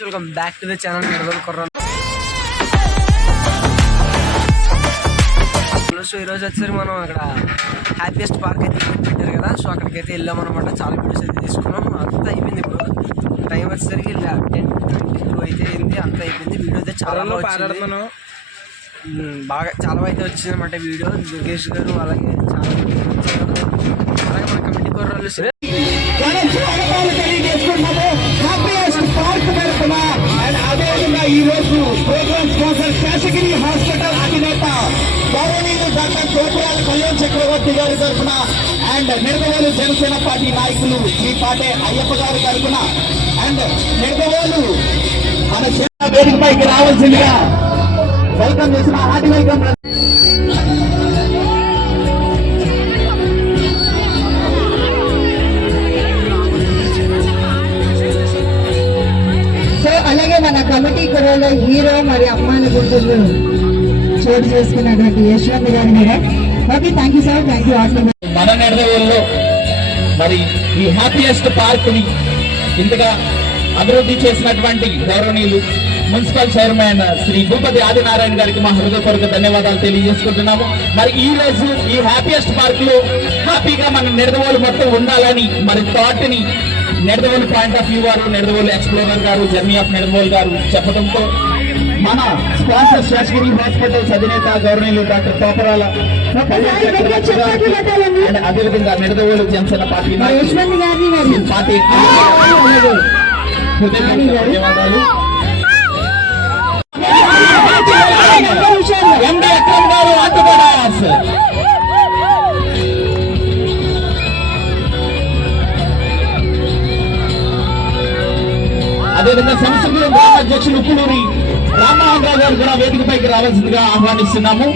Welcome back to the channel Nidadavolu కుర్రాళ్ళు. So ఈరోజు వచ్చేసరికి మనం అక్కడ హ్యాపీయెస్ట్ పార్క్ అయితే పెట్టారు కదా, సో అక్కడికి అయితే వెళ్ళాం అనమాట. చాలా వీడియోస్ అయితే తీసుకున్నాం. అంతా అయిపోయింది. ఇప్పుడు టైం వచ్చేసరికి 10:22 అయితే అయింది. అంతా అయిపోయింది. వీడియో అయితే చాలా బాగా చాలా అయితే వచ్చింది అనమాట. వీడియో దుర్గేష్ గారు అలాగే చాలా అలాగే మన కమిటీ కుర్రాళ్ళు ఈ రోజు ప్రోగ్రామ్ స్పాన్సర్ కేశగిరి హాస్పిటల్ అధినేత గౌరవనీయులు డాక్టర్ గోపురాల కళ్యాణ్ చక్రవర్తి గారి తరఫున అండ్ నిడదవోలు జనసేన పార్టీ నాయకులు శ్రీ పాటే అయ్యప్ప గారి తరఫున అండ్ నిడదవోలు మన వేదిక పైకి రావాల్సిందిగా వెల్కమ్ చేసిన హార్టీ వెల్కమ్. అలాగే మన కమిటీ కుర్రలో హీరో మరి అమ్మాయిల గుర్తులు చోటు చేసుకున్నటువంటి యశ్వంత్ గారి మీద. Okay, thank you sir, thank you. మన నిడదవోలులో మరి ఈ హ్యాపీయెస్ట్ పార్క్ ని ఇంతగా అభివృద్ధి చేసినటువంటి గౌరవనీయులు మున్సిపల్ చైర్మన్ శ్రీ భూపతి ఆదినారాయణ గారికి మా హృదయపూర్వక ధన్యవాదాలు తెలియజేసుకుంటున్నాము. మరి ఈ రోజు ఈ హ్యాపీయెస్ట్ పార్క్ లో హ్యాపీగా మన నిడదవోలు మొత్తం ఉండాలని మరి థాట్ ని నిడదవోలు పాయింట్ ఆఫ్ వ్యూ వారు, నిడదవోలు ఎక్స్ప్లోరర్ గారు, జర్నీ ఆఫ్ నిడదవోలు గారు చెప్పడంతో మన స్పాన్సర్ కేశగిరి హాస్పిటల్స్ అధినేత గౌరవనీయులు డాక్టర్ తోపరాల అదేవిధంగా నిడదవోలు జనసేన పార్టీ పార్టీ ధన్యవాదాలు. ఎండి అక్రమ్ గారు ఆంధ్రప్రదేశ్ అదేవిధంగా సంస్థలు గ్రామ అధ్యక్షులు ఉప్పులూరి రామ్మోహన్ రావు గారు కూడా వేదికపైకి రావాల్సిందిగా ఆహ్వానిస్తున్నాము.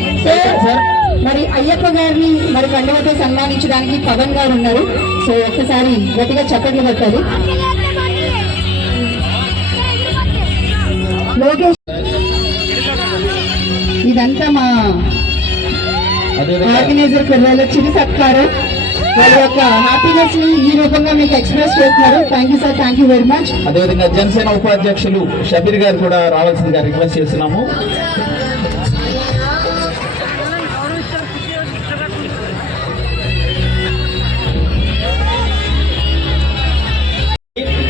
మరి అయ్యప్ప గారిని మరి కండువతో సన్మానించడానికి పవన్ గారు ఉన్నారు. సో ఒక్కసారి గట్టిగా చప్పట్లు కొట్టాలి. లోకేష్, ఇదంతా మా ఆర్గనైజర్ కుర్రాల చిరు సత్కారం. వాళ్ళ యొక్క హ్యాపీనెస్ ని ఈ రూపంగా మీకు ఎక్స్ప్రెస్ చేస్తున్నారు. Thank you sir, thank you very much. అదేవిధంగా జనసేన ఉపాధ్యక్షులు షబీర్ గారు కూడా రావాల్సిందిగా రిక్వెస్ట్ చేస్తున్నాము.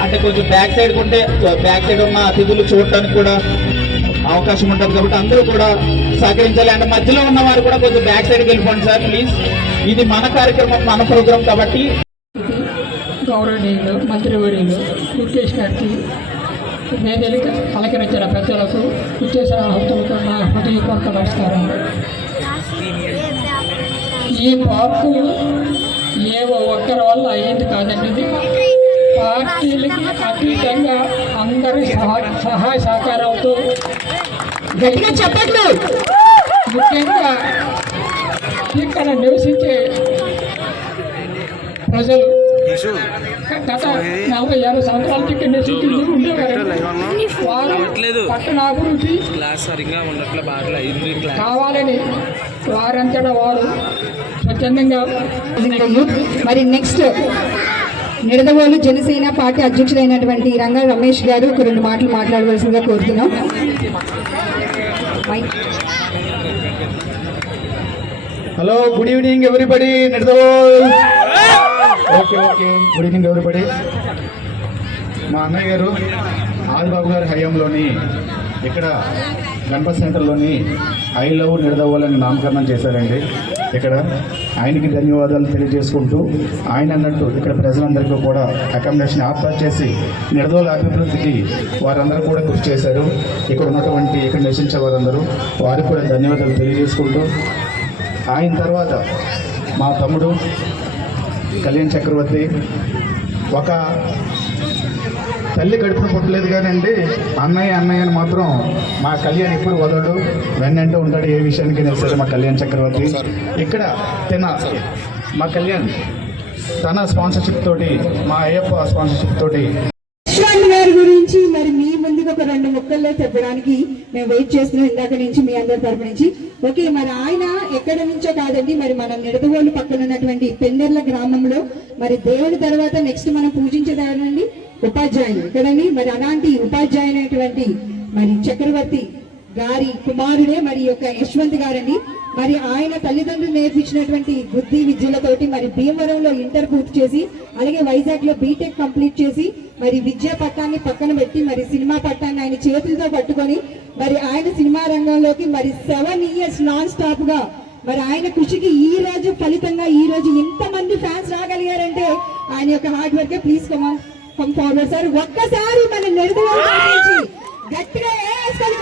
అంటే కొంచెం బ్యాక్ సైడ్ ఉంటే బ్యాక్ సైడ్ ఉన్న అతిథులు చూడటానికి కూడా అవకాశం ఉంటుంది కాబట్టి అందరూ కూడా సహకరించాలి. అంటే మధ్యలో ఉన్న వారు కూడా కొంచెం బ్యాక్ సైడ్కి వెళ్ళిపోండి సార్ ప్లీజ్. ఇది మన కార్యక్రమం, మన ప్రోగ్రాం కాబట్టి. గౌరవనీయులు మంత్రివర్యులు ముఖేష్ గారికి, వేదిక అలంకరించిన పెద్దలకు, విచ్చేసిన భక్తులకు నా హృదయపూర్వక నమస్కారం. ఈ పార్కు ఏవో ఒక్కరి వల్ల అయ్యింది కాదండి. పార్టీలకి అతీతంగా అందరి సహాయ సహకారాలతో గట్టిగా చెప్పట్లు. ముఖ్యంగా ఇక్కడ నివసించే ప్రజలు గత 46 సంవత్సరాల క్రితం నివసించి ఉండేవారు. వారు పట్టణాభివృద్ధి కావాలని వారంతటా వారు స్వచ్ఛందంగా. మరి నెక్స్ట్ నిడదవోలు జనసేన పార్టీ అధ్యక్షులైనటువంటి రంగా రమేష్ గారు ఒక 2 మాటలు మాట్లాడవలసిందిగా కోరుతున్నాం. Hello, good evening everybody. Nidadavole. Okay, good evening everybody. మా అన్నయ్య గారు ఆదిబాబు గారి హయాంలోని ఇక్కడ గణపతి సెంటర్లోని ఐ లవ్ నిడదవోల్ అని నామకరణం చేశారండి. ఇక్కడ ఆయనకి ధన్యవాదాలు తెలియజేసుకుంటూ, ఆయన అన్నట్టు ఇక్కడ ప్రజలందరికీ కూడా అకామిడేషన్ ఏర్పాటు చేసి నిడదవోలు అభివృద్ధికి వారందరూ కూడా కృషి చేశారు. ఇక్కడ ఉన్నటువంటి ఇక్కడ నివసించే వారందరూ వారికి కూడా ధన్యవాదాలు తెలియజేసుకుంటూ, ఆయన తర్వాత మా తమ్ముడు కళ్యాణ్ చక్రవర్తి ఒక తల్లి గడుపున పుట్టలేదు కానండి, అన్నయ్య అని మాత్రం మా కళ్యాణ్ ఎప్పుడు వదలడు, వెన్నంటూ ఉంటాడు ఏ విషయానికి సరే. మా కళ్యాణ్ చక్రవర్తి ఇక్కడ మా కళ్యాణ్ తన స్పాన్సర్షిప్ తోటి, మా అయ్యప్ప స్పాన్సర్షిప్ తోటి గారి గురించి మరి మీ ముందుకు ఒక 2 ముక్కల్లో చెప్పడానికి మేము వెయిట్ చేస్తున్నాం ఇందాక నుంచి మీ అందరి తరపు నుంచి. ఓకే, మరి ఆయన ఎక్కడి నుంచో కాదండి, మరి మన నిడదవోలు పక్కన ఉన్నటువంటి పెందెర్ల గ్రామంలో మరి దేవుడి తర్వాత నెక్స్ట్ మనం పూజించేదానండి ఉపాధ్యాయులు కదండి. మరి అలాంటి ఉపాధ్యాయులైనటువంటి మరి చక్రవర్తి గారి కుమారుడే మరి యొక్క యశ్వంత్ గారండి. మరి ఆయన తల్లిదండ్రులు నేర్పించినటువంటి బుద్ధి విద్యలతోటి మరి భీమవరంలో ఇంటర్ పూర్తి చేసి అలాగే వైజాగ్ లో బీటెక్ కంప్లీట్ చేసి మరి విద్యా పట్టాన్ని పక్కన పెట్టి మరి సినిమా పట్టాన్ని ఆయన చేతులతో పట్టుకొని మరి ఆయన సినిమా రంగంలోకి మరి 7 years నాన్ స్టాప్ గా మరి ఆయన కృషికి ఈ రోజు ఫలితంగా ఈ రోజు ఇంతమంది ఫ్యాన్స్ రాగలిగారంటే ఆయన యొక్క hard work. Please come forward sir. ఒక్కసారి మన నెడుదల గట్టిగా వేసుకొని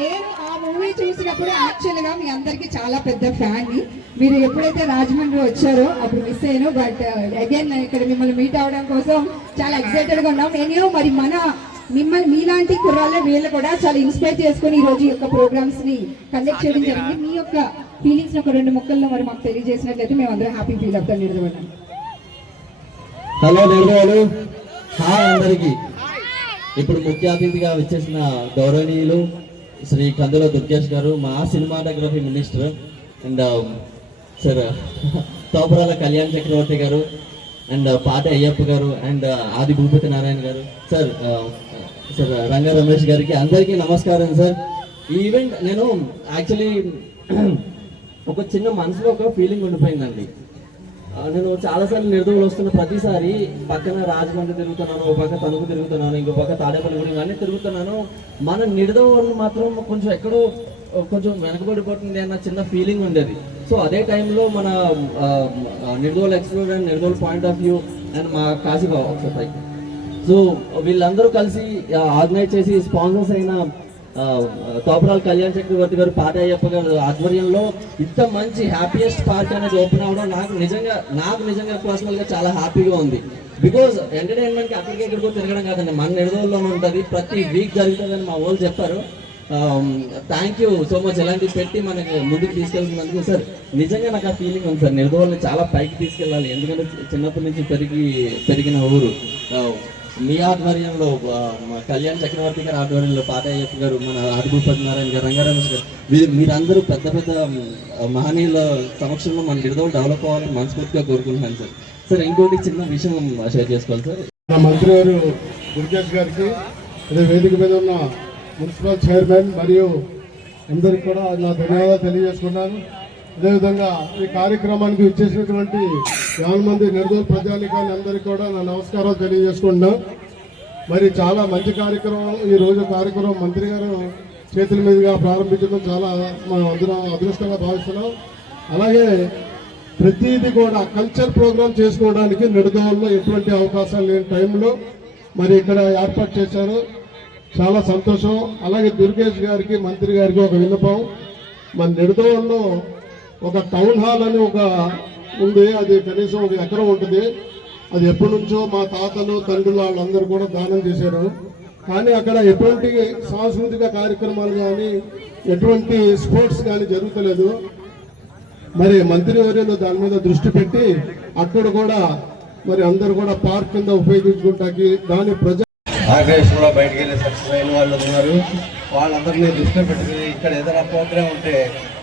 నేను ఆ మూవీ చూసినప్పుడు యాక్చువల్ గా మీ అందరికి చాలా పెద్ద ఫ్యాన్ ని. మీరు ఎప్పుడైతే రాజమండ్రి వచ్చారో అప్పుడు మిస్ అయ్యాను. బట్ అగైన్ ఇక్కడ మిమ్మల్ని మీట్ అవడం కోసం చాలా ఎక్సైటెడ్ గా ఉన్నాం. నేను మరి మిమ్మల్ని మీలాంటి కుర్రాళ్ళే వీళ్ళు కూడా చాలా ఇన్స్పైర్ చేసుకుని ఈ రోజు యొక్క ప్రోగ్రామ్స్ ని కండక్ట్ చేయడం జరిగింది. మీ యొక్క ఫీలింగ్స్ ఒక 2 ముక్కల్లో మరి మాకు తెలియజేసినట్లయితే మేము అందరం హ్యాపీ ఫీల్ అవుతాం. నిర్దవడం. హలో నిర్దవాలు, హాయ్ అందరికి. ఇప్పుడు ముఖ్య అతిథిగా వచ్చేసిన గౌరవనీయులు శ్రీ కందుల దుర్గేష్ గారు, మా cinematography minister, and sir Thopurala Kalyan Chakravarthi garu, and పాటి అయ్యప్ప గారు, అండ్ ఆది భూపతి నారాయణ గారు, సార్ రంగా రమేష్ గారికి అందరికీ నమస్కారం సార్. ఈ ఈవెంట్ నేను యాక్చువల్లీ ఒక చిన్న మనసులో ఒక ఫీలింగ్ ఉండిపోయిందండి. నేను చాలాసార్లు నిర్దవులు వస్తున్న ప్రతిసారి పక్కన రాజమండ్రి తిరుగుతున్నాను, ఒక పక్క తణుకు తిరుగుతున్నాను, ఇంకో పక్క తాడేపల్లిగూడెం ఇవన్నీ తిరుగుతున్నాను. మన నిర్దవులు మాత్రం కొంచెం ఎక్కడో కొంచెం వెనకబడిపోతుంది అన్న చిన్న ఫీలింగ్ ఉండేది. సో అదే టైంలో మన నిర్దోల్ ఎక్స్ప్లోర్ అండ్ నిర్దోల్ పాయింట్ ఆఫ్ వ్యూ అండ్ మా కాశీబాబు ఒకసారి, సో వీళ్ళందరూ కలిసి ఆర్గనైజ్ చేసి స్పాన్సర్స్ అయిన తోపరాల కళ్యాణ్ చక్రవర్తి గారు, పాటి అయ్యప్ప గారు ఆధ్వర్యంలో ఇంత మంచి హ్యాపీయెస్ట్ పార్క్ అనేది ఓపెన్ అవ్వడం నాకు నిజంగా పర్సనల్గా చాలా హ్యాపీగా ఉంది. బికాజ్ ఎంటర్టైన్మెంట్కి అక్కడికి ఎక్కడికో తిరగడం కాదండి, మన నిర్దోల్లోనే ఉంటుంది, ప్రతి వీక్ జరుగుతుందని మా వాళ్ళు చెప్పారు. థ్యాంక్ యూ సో మచ్ ఇలాంటివి పెట్టి మనకి ముందుకు తీసుకెళ్తున్నందుకు. సార్ నిజంగా నాకు ఆ ఫీలింగ్ ఉంది సార్, నిర్దోల్ని చాలా పైకి తీసుకెళ్ళాలి. ఎందుకంటే చిన్నప్పటి నుంచి పెరిగిన ఊరు. మీ ఆధ్వర్యంలో, కళ్యాణ్ చక్రవర్తి గారి ఆధ్వర్యంలో, పాటి అయ్యప్ప గారు, మన ఆదిభూపతి నారాయణ గారు, రంగారమేష్ గారు, మీరందరూ పెద్ద మహనీయుల సమక్షంలో మన నిర్దోలు డెవలప్ అవ్వాలని మనస్ఫూర్తిగా కోరుకుంటున్నాను సార్. సార్ ఇంకోటి చిన్న విషయం షేర్ చేసుకోవాలి సార్. మన మంత్రి గారు దుర్గేష్ గారికి, అదే వేదిక మీద ఉన్న మున్సిపల్ చైర్మన్ మరియు అందరికి కూడా నా ధన్యవాదాలు తెలియజేసుకున్నాను. అదేవిధంగా ఈ కార్యక్రమానికి ఇచ్చేసినటువంటి 50 మంది నిర్దోల్ ప్రజానికాన్ని అందరికీ కూడా నా నమస్కారాలు తెలియజేసుకుంటున్నాను. మరి చాలా మంచి కార్యక్రమం, ఈ రోజు కార్యక్రమం మంత్రి గారు చేతుల మీదుగా ప్రారంభించడం చాలా మనం అందరం అదృష్టంగా భావిస్తున్నాం. అలాగే ప్రతిదీ కూడా కల్చర్ ప్రోగ్రామ్ చేసుకోవడానికి నిర్దోల్లో ఎటువంటి అవకాశాలు లేని టైంలో మరి ఇక్కడ ఏర్పాటు చేశారు, చాలా సంతోషం. అలాగే దుర్గేష్ గారికి, మంత్రి గారికి ఒక విన్నపం, మన నిర్దోల్లో ఒక టౌన్ హాల్ అని ఒక ఉంది, అది కనీసం 1 ఎకరం ఉంటుంది. అది ఎప్పటి నుంచో మా తాతలు తండ్రులు వాళ్ళందరూ కూడా దానం చేశారు. కానీ అక్కడ ఎటువంటి సాంస్కృతిక కార్యక్రమాలు కానీ ఎటువంటి స్పోర్ట్స్ కానీ జరుగుతలేదు. మరి మంత్రి వర్యులు దాని మీద దృష్టి పెట్టి అక్కడ కూడా మరి అందరూ కూడా పార్క్ కింద ఉపయోగించుకుంటాకి దాని ఆర్గనైజేషన్లో బయటకు వెళ్ళి సక్సెస్ అయిన వాళ్ళు ఉన్నారు. వాళ్ళందరినీ దృష్టిలో పెట్టుకుని ఇక్కడ ఏదైనా ప్రోగ్రామ్ ఉంటే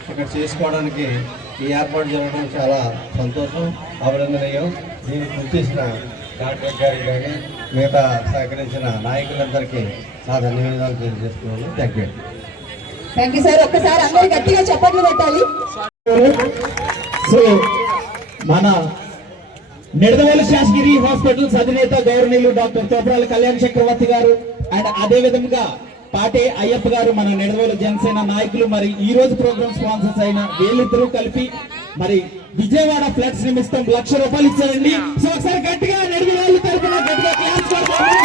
ఇక్కడ చేసుకోవడానికి ఈ ఏర్పాటు జరగడం చాలా సంతోషం, అభినందనీయం. దీనికి గుర్తించిన డాక్టర్ గారికి కానీ మిగతా సహకరించిన నాయకులందరికీ నా ధన్యవాదాలు తెలియజేస్తున్నాను. Thank you sir. ఒక్కసారి అందరూ గట్టిగా చప్పట్లు కొట్టాలి. సో మన నిడదవోలు శాసగిరి హాస్పిటల్స్ అధినేత గౌరవనీయులు డాక్టర్ తోపరాల కళ్యాణ్ చక్రవర్తి గారు, అండ్ అదే విధంగా పాటి అయ్యప్ప గారు, మన నిడదవోలు జనసేన నాయకులు, మరి ఈ రోజు ప్రోగ్రామ్ స్పాన్సర్స్ అయిన వీళ్ళిద్దరూ కలిపి మరి విజయవాడ ఫ్లడ్స్ నిమిత్తం ₹1,00,000 ఇచ్చారండి. సో ఒకసారి గట్టిగా నిడదవోలు తరపున గట్టిగా క్లాస్ కొడతాము,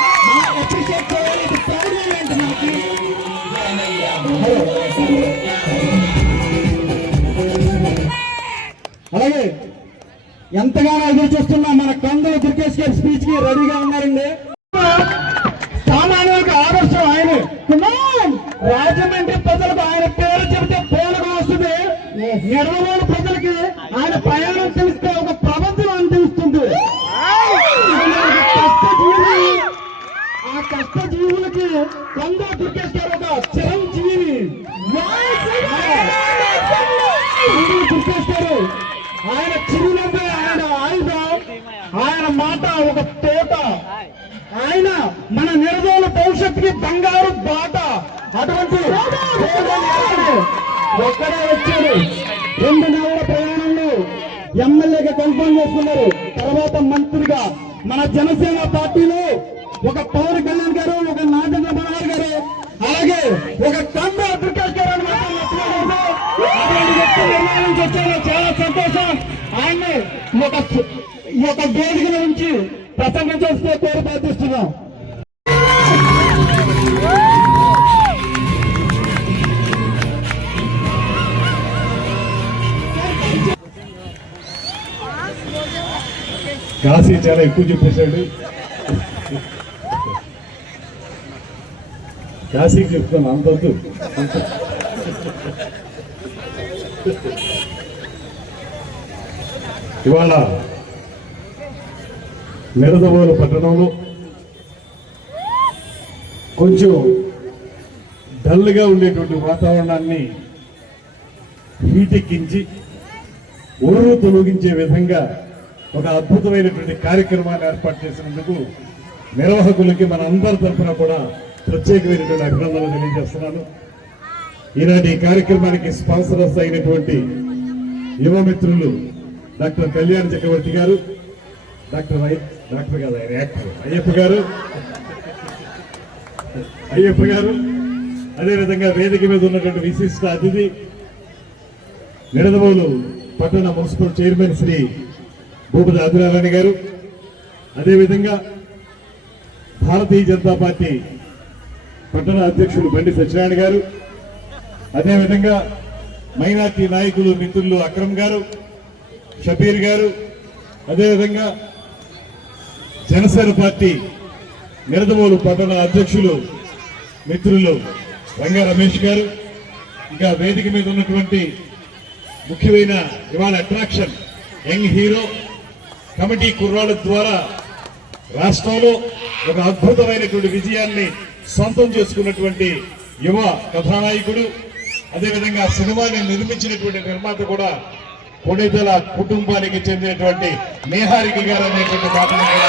అప్రిషియేట్ చేయాలి. ఇది ప్రౌడ్ మూమెంట్ మనకి. అలాగే ఎంతగానో ఎదురు చూస్తున్నా మన కందుల దుర్గేష్ గారి స్పీచ్ కి రెడీగా ఉన్నారండి. సామాన్యులకు ఆదర్శం ఆయన. రాజమండ్రి ప్రజలకు ఆయన పేరు చెబితే పేరుగా వస్తుంది. నిడదవోలు ప్రజలకి ఆయన ప్రయాణం తెలిస్తే ఒక ప్రపంచం అని తెలుస్తుంది. ఆ కష్టజీవులకి కందుల దుర్గేష్ గారు ఒక చిరంజీవి. దుర్గేష్ గారు ఆయన చిరునవ్వే ఆయన ఆయుధం, ఆయన మాట ఒక తోట. ఆయన మన నిడదవోలు భవిష్యత్తుకి బంగారు బాట. అటువంటి ఒక్కడే వచ్చాడు. 2 నెలల ప్రయాణంలో ఎమ్మెల్యేగా కన్ఫర్మ్ చేసుకున్నారు. తర్వాత మంత్రిగా మన జనసేన పార్టీలో ఒక పవన్ కళ్యాణ్ గారు, ఒక నాగేంద్ర మనోహర్ గారు, అలాగే ఒక కంద దుర్గేష్ గారు అని నిర్ణయం వచ్చారు. చాలా సంతోషం. ఆయన్ని ఒక వేదిక నుంచి ప్రసంగం చేస్తే పేరు ప్రార్థిస్తున్నాం. కాశీ చాలా ఎక్కువ చెప్పేశాడు. కాశీకి చెప్తాను అంతొద్దు. ఇవాళ నిడదవోలు పట్టణంలో కొంచెం డల్గా ఉండేటువంటి వాతావరణాన్ని హీటెక్కించి ఒరువు తొలగించే విధంగా ఒక అద్భుతమైనటువంటి కార్యక్రమాన్ని ఏర్పాటు చేసినందుకు నిర్వాహకులకి మన అందరి తరఫున కూడా ప్రత్యేకమైనటువంటి అభినందనలు తెలియజేస్తున్నాను. ఈనాటి ఈ కార్యక్రమానికి స్పాన్సరర్స్ అయినటువంటి యువ మిత్రులు డాక్టర్ కళ్యాణ్ చక్రవర్తి గారు, డాక్టర్ కాదు ఆయన యాక్టర్ అయ్యప్ప గారు, అదేవిధంగా వేదిక మీద ఉన్నటువంటి విశిష్ట అతిథి నిడదవోలు పట్టణ మున్సిపల్ చైర్మన్ శ్రీ భూపతి ఆదినారాయణ గారు, అదేవిధంగా భారతీయ జనతా పార్టీ పట్టణ అధ్యక్షులు బండి సత్యనారాయణ గారు, అదేవిధంగా మైనార్టీ నాయకులు మిత్రులు అక్రమ్ గారు, షబీర్ గారు, అదేవిధంగా జనసేన పార్టీ నిడదవోలు పట్టణ అధ్యక్షులు మిత్రులు రంగా రమేష్ గారు, ఇంకా వేదిక మీద ఉన్నటువంటి ముఖ్యమైన ఇవాళ అట్రాక్షన్ యంగ్ హీరో కమిటీ కుర్రాళ్ళ ద్వారా రాష్ట్రంలో ఒక అద్భుతమైనటువంటి విజయాన్ని సొంతం చేసుకున్నటువంటి యువ కథానాయకుడు, అదేవిధంగా సినిమాని నిర్మించినటువంటి నిర్మాత కూడా కొణిదెల కుటుంబానికి చెందినటువంటి నేహారిక గారు అనేటువంటి మాటను కూడా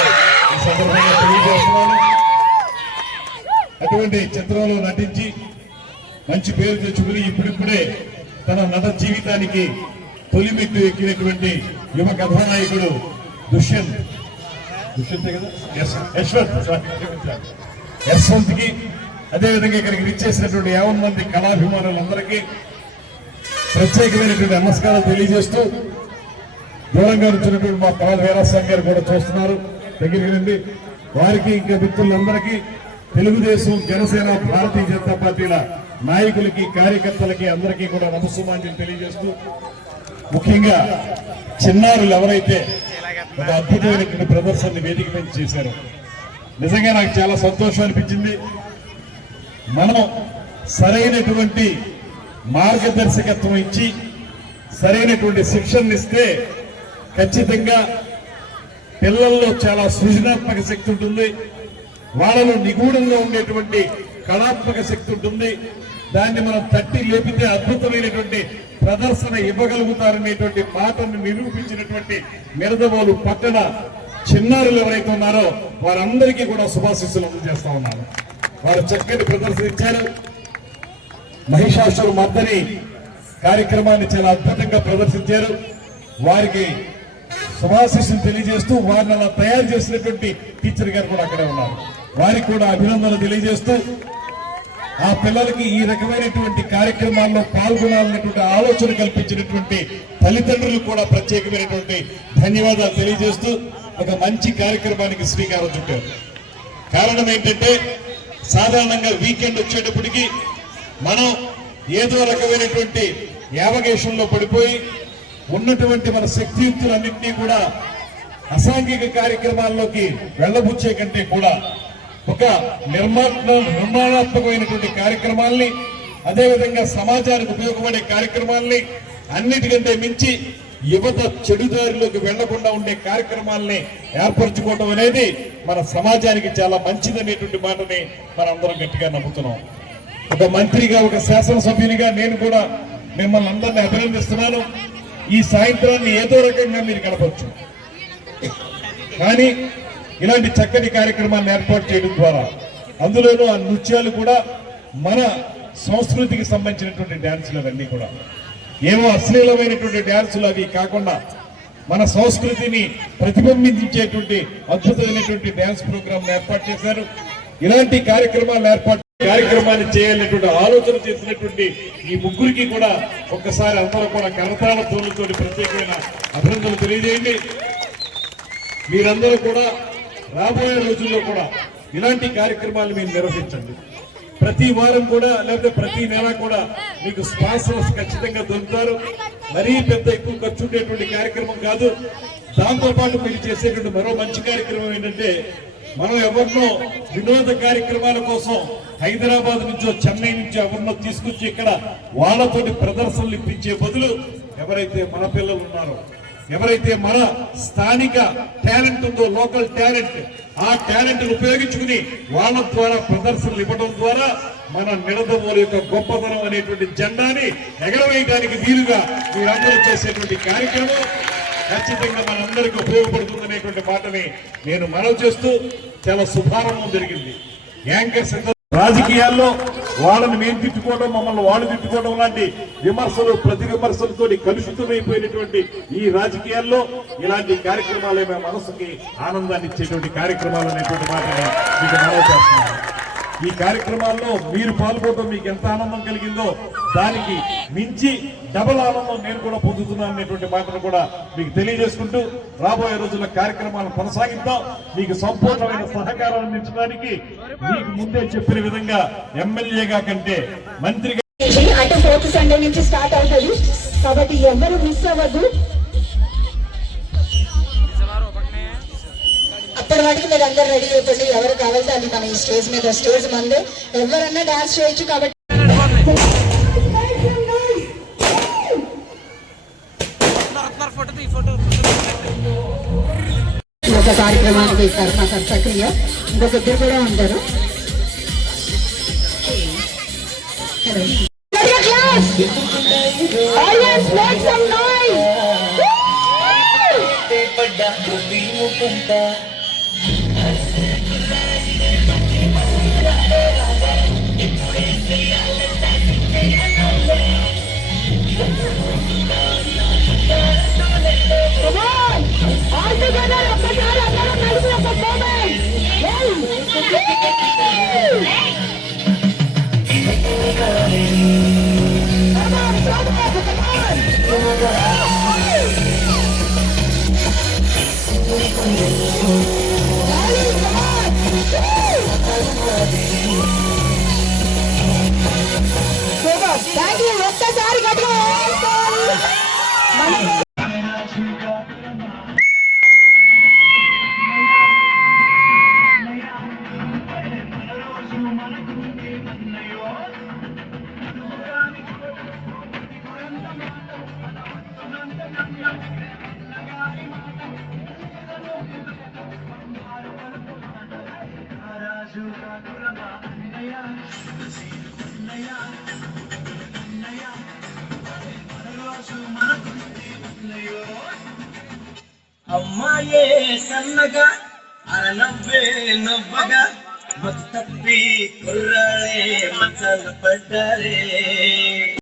ఈ సందర్భంగా తెలియజేస్తున్నాను. అటువంటి చిత్రంలో నటించి మంచి పేరు తెచ్చుకుని ఇప్పుడిప్పుడే తన నట జీవితానికి తొలిమెట్టు ఎక్కినటువంటి యువ కథానాయకుడు యశ్వంత్ కి, అదేవిధంగా ఇక్కడికి విచ్చేసినటువంటి 50 మంది కళాభిమానులందరికీ ప్రత్యేకమైనటువంటి నమస్కారాలు తెలియజేస్తూ, దూరంగా వచ్చినటువంటి మా పాల వీరాస్వామి గారు కూడా చూస్తున్నారు దగ్గరికి రండి. వారికి ఇంకా మిత్రులందరికీ, తెలుగుదేశం, జనసేన, భారతీయ జనతా పార్టీల నాయకులకి, కార్యకర్తలకి అందరికీ కూడా నమస్సుమాంజలి తెలియజేస్తూ, ముఖ్యంగా చిన్నారులు ఎవరైతే ఒక అద్భుతమైనటువంటి ప్రదర్శనని వేదిక మీద చేశారో నిజంగా నాకు చాలా సంతోషం అనిపించింది. మనం సరైనటువంటి మార్గదర్శకత్వం ఇచ్చి సరైనటువంటి శిక్షణ ఇస్తే ఖచ్చితంగా పిల్లల్లో చాలా సృజనాత్మక శక్తి ఉంటుంది, వాళ్ళలో నిగూఢంగా ఉండేటువంటి కళాత్మక శక్తి ఉంటుంది. దాన్ని మనం తట్టి లేపితే అద్భుతమైనటువంటి ప్రదర్శన ఇవ్వగలుగుతారనేటువంటి మాటను నిరూపించినటువంటి నిడదవోలు పట్టణ చిన్నారులు ఎవరైతే ఉన్నారో వారందరికీ కూడా శుభాశీస్సులు అందజేస్తా ఉన్నాను. వారు చక్కటి ప్రదర్శన ఇచ్చారు. మహిషాసుర మర్దని కార్యక్రమాన్ని చాలా అద్భుతంగా ప్రదర్శించారు. వారికి శుభాశీస్సులు తెలియజేస్తూ, వారిని అలా తయారు చేసినటువంటి టీచర్ గారు కూడా అక్కడే ఉన్నారు. వారికి కూడా అభినందనలు తెలియజేస్తూ, ఆ పిల్లలకి ఈ రకమైనటువంటి కార్యక్రమాల్లో పాల్గొనాలనేటువంటి ఆలోచన కల్పించినటువంటి తల్లిదండ్రులు కూడా ప్రత్యేకమైనటువంటి ధన్యవాదాలు తెలియజేస్తూ ఒక మంచి కార్యక్రమానికి శ్రీకారం చుట్టారు. కారణం ఏంటంటే, సాధారణంగా వీకెండ్ వచ్చేటప్పటికి మనం ఏదో రకమైనటువంటి యావగేషన్లో పడిపోయి ఉన్నటువంటి మన శక్తియుక్తులన్నింటినీ కూడా అసాంఘిక కార్యక్రమాల్లోకి వెళ్లబుచ్చే కంటే కూడా ఒక నిర్మాణాత్మకమైనటువంటి కార్యక్రమాల్ని, అదేవిధంగా సమాజానికి ఉపయోగపడే కార్యక్రమాల్ని, అన్నిటికంటే మించి యువత చెడుదారిలోకి వెళ్లకుండా ఉండే కార్యక్రమాల్ని ఏర్పరచుకోవడం అనేది మన సమాజానికి చాలా మంచిదనేటువంటి మాటని మనందరం గట్టిగా నమ్ముతున్నాం. ఒక మంత్రిగా, ఒక శాసనసభ్యునిగా నేను కూడా మిమ్మల్ని అందరినీ అభినందిస్తున్నాను. ఈ సాయంత్రాన్ని ఏదో రకంగా మీరు గడపచ్చు, కానీ ఇలాంటి చక్కటి కార్యక్రమాన్ని ఏర్పాటు చేయడం ద్వారా అందులోనూ ఆ నృత్యాలు కూడా మన సంస్కృతికి సంబంధించినటువంటి డ్యాన్సులు అవన్నీ కూడా ఏమో అశ్లీలమైనటువంటి డ్యాన్సులు అవి కాకుండా మన సంస్కృతిని ప్రతిబింబించేటువంటి అద్భుతమైనటువంటి డ్యాన్స్ ప్రోగ్రామ్ ఏర్పాటు చేశారు. ఇలాంటి కార్యక్రమాన్ని చేయాలనేటువంటి ఆలోచన చేసినటువంటి ఈ ముగ్గురికి కూడా ఒక్కసారి అందరూ కూడా కరతాళ తోలుతో ప్రత్యేకమైన అభినందనలు తెలియజేయండి. మీరందరూ కూడా రాబోయే రోజుల్లో కూడా ఇలాంటి కార్యక్రమాలు మీరు నిర్వహించండి. ప్రతి వారం కూడా లేకపోతే ప్రతి నెల కూడా మీకు స్పాన్సర్స్ ఖచ్చితంగా దొరుకుతారు. మరీ పెద్ద ఎక్కువ ఖర్చు ఉండేటువంటి కార్యక్రమం కాదు. దాంతోపాటు మీరు చేసేటువంటి మరో మంచి కార్యక్రమం ఏంటంటే మనం ఎవరినో వినోద కార్యక్రమాల కోసం హైదరాబాద్ నుంచో చెన్నై నుంచో ఎవరినో తీసుకొచ్చి ఇక్కడ వాళ్ళతోటి ప్రదర్శనలు ఇప్పించే బదులు ఎవరైతే మన పిల్లలు ఉన్నారో ఎవరైతే మన స్థానిక టాలెంట్ ఉందో లోకల్ టాలెంట్ ఆ టాలెంట్ ఉపయోగించుకుని వాళ్ళ ద్వారా ప్రదర్శనలు ఇవ్వడం ద్వారా మన నిడదవోలు యొక్క గొప్పతనం అనేటువంటి జెండాని ఎగరవేయడానికి వీలుగా మీరందరూ చేసేటువంటి కార్యక్రమం ఖచ్చితంగా మనందరికీ ఉపయోగపడుతుందనేటువంటి మాటని నేను మనవి చేస్తూ చాలా శుభారంభం జరిగింది. యాంకర్స్ రాజకీయాల్లో వాళ్ళని మేము తిట్టుకోవడం మమ్మల్ని వాళ్ళు తిట్టుకోవడం లాంటి విమర్శలు ప్రతి విమర్శలతో కలుషితమైపోయినటువంటి ఈ రాజకీయాల్లో ఇలాంటి కార్యక్రమాలే మా మనసుకి ఆనందాన్ని ఇచ్చేటువంటి కార్యక్రమాలు అనేటువంటి మాటని మీకు మనవి చేస్తున్నాను. ఈ కార్యక్రమాల్లో మీరు పాల్గొనడం మీకు ఎంత ఆనందం కలిగిందో దానికి మించి డబుల్ ఆనందం నేను కూడా పొందుతున్నాను అనేటువంటి మాటను కూడా మీకు తెలియజేసుకుంటూ రాబోయే రోజుల్లో కార్యక్రమాలను కొనసాగిద్దాం. మీకు సంపూర్ణమైన సహకారం అందించడానికి మీకు ముందే చెప్పిన విధంగా ఎమ్మెల్యేగా కంటే మంత్రిగా అంటే 4th సండే నుంచి స్టార్ట్ అవుతుంది కాబట్టి ఎవరు మిస్ అవ్వద్దు. అప్పటి వాటికి మీరు అందరు రెడీ అయిపోండి. ఎవరు కావాలంటే అది మన ఈ స్టేజ్ మీద స్టేజ్ మందే ఎవరన్నా డాన్స్ చేయొచ్చు. కాబట్టి ఒక కార్యక్రమానికి సక్రియ ఇంకొక ఇద్దరు కూడా ఉంటారు. ఒక్కసారి అమ్మాయే సన్నగా అరనవ్వే నవ్వగా మత్తప్పి కుర్రాడే మచ్చలు పడ్డారే.